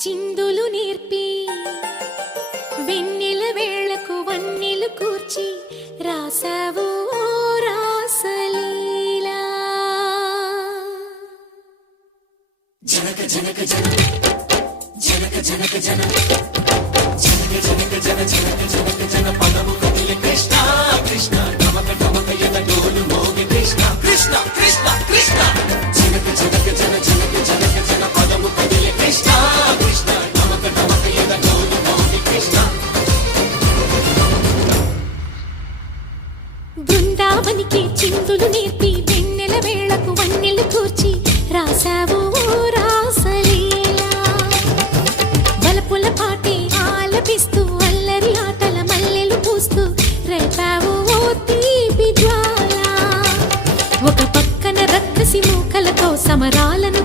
చిందులు నేర్పి వెన్నెల వేళకు వన్నెలు కూర్చి రాసావు రాసలీలా. జనక జనక జన జనక జనక జన జనక జనక జన జనక జనక జన పదము కదిలే కృష్ణ కృష్ణ నమక నమక యద డోలు మోగే కృష్ణ కృష్ణ కృష్ణ కృష్ణ జనక జనక జన జనక జనక జన పదము కదిలే కృష్ణ కృష్ణ నమక నమక యద డోలు మోగే కృష్ణ. బృందావనికి చిందులు నేర్పి వెన్నెల వేళకు వన్నెలు కూర్చి రాసావు రాసలీలా. బలపుల పాటే ఆలపిస్తూ అల్లరి ఆటల మల్లెలు పూస్తూ రేపావు తీపి జ్వాల. ఒక పక్కన రక్కసి మూకలతో సమరాలను